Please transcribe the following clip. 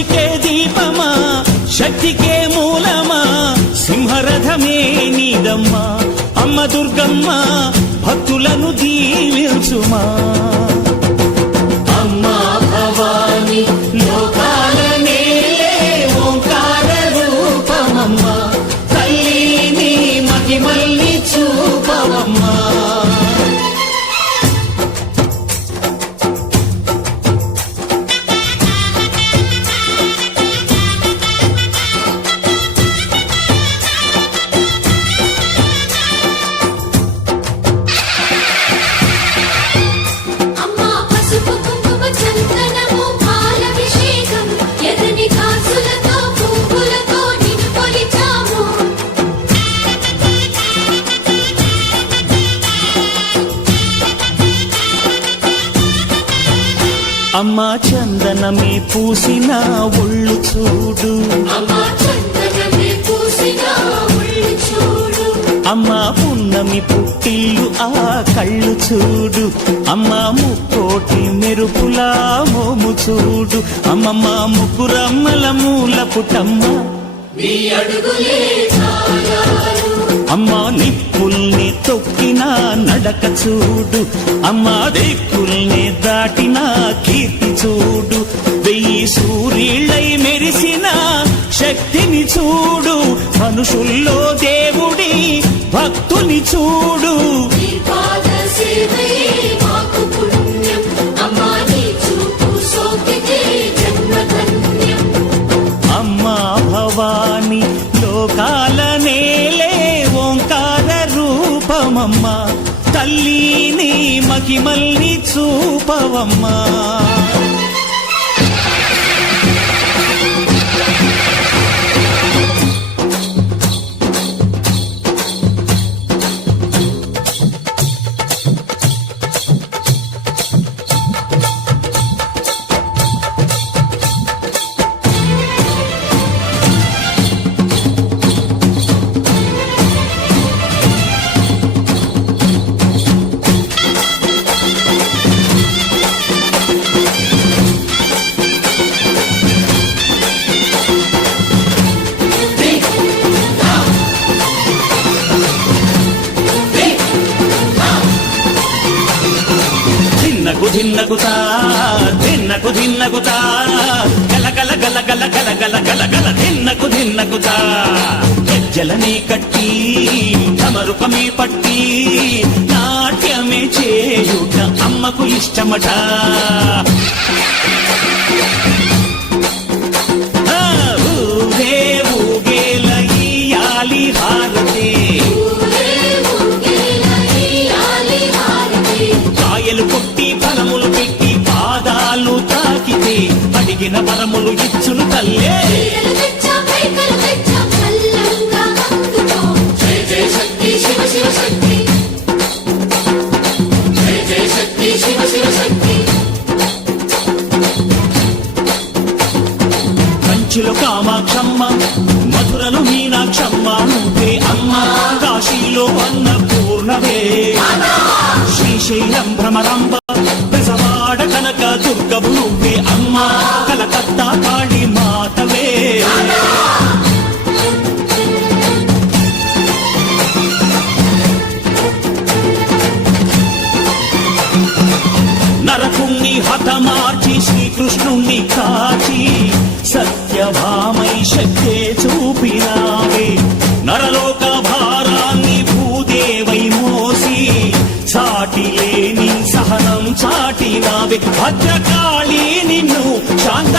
సాక్షికే దీపమా శక్తికే మూలమా సింహరథమే నీదమ్మా అమ్మ దుర్గమ్మ భక్తులను దీవించుమా అమ్మా భవాని లోకాల నేలే ఓంకార రూపమమ్మా తల్లిని మహిమల్ని చూపవమ్మా అమ్మా చందనమే పూసిన ఒళ్ళు చూడు అమ్మా పున్నమి పుట్టిల్లు ఆ కళ్ళు చూడు అమ్మా ముక్కోటి మెరుపులా మోము చూడు అమ్మమ్మ ముగ్గురమ్మల మూల పుట్టమ్మ అమ్మా నిప్పుల్ని తొక్కిన నడక చూడు అమ్మా దిక్కుల్ని దాటిన కీర్తి చూడు 1000 సూర్యులై మెరిసిన శక్తిని చూడు మనుషుల్లో దేవుడి భక్తుని చూడు అమ్మా భవాని లోకాల నేలే ఓంకార రూపమమ్మా తల్లిని మహిమల్ని చూపవమ్మా ధిన్నకుతా ధిన్నకు ధిన్నకుతా గల గల గల గల గల గల గల గల ధిన్నకుతా గజ్జలనే కట్టి తమరుపమే పట్టి నాట్యమే చేయుట అమ్మకు ఇష్టమట ఊగే ఊగేల ఇయ్యాలి హారతే కాయలు కొట్టి ఫలములు పెట్టి పాదాలు తాకితే అడిగిన వరములు ఇచ్చును తల్లే కంచిలో కామాక్షమ్మ మధురలు మీనాక్షమ్మ నువ్వే అమ్మ కాశీలో అన్నపూర్ణవే శ్రీశైలం భ్రమరాంబ బెజవాడ కనక దుర్గవు నువ్వే అమ్మ కలకత్తా కాళీ మాతవే నరకుణ్ణి హతమార్చి శ్రీకృష్ణుణ్ణి కాచి సత్యభామై శక్తే చూపినావే నరలోక భారాన్ని భూదేవై మోసి సాటి లేని సహనం చాటినావే భద్రకాళి నిన్ను శాంత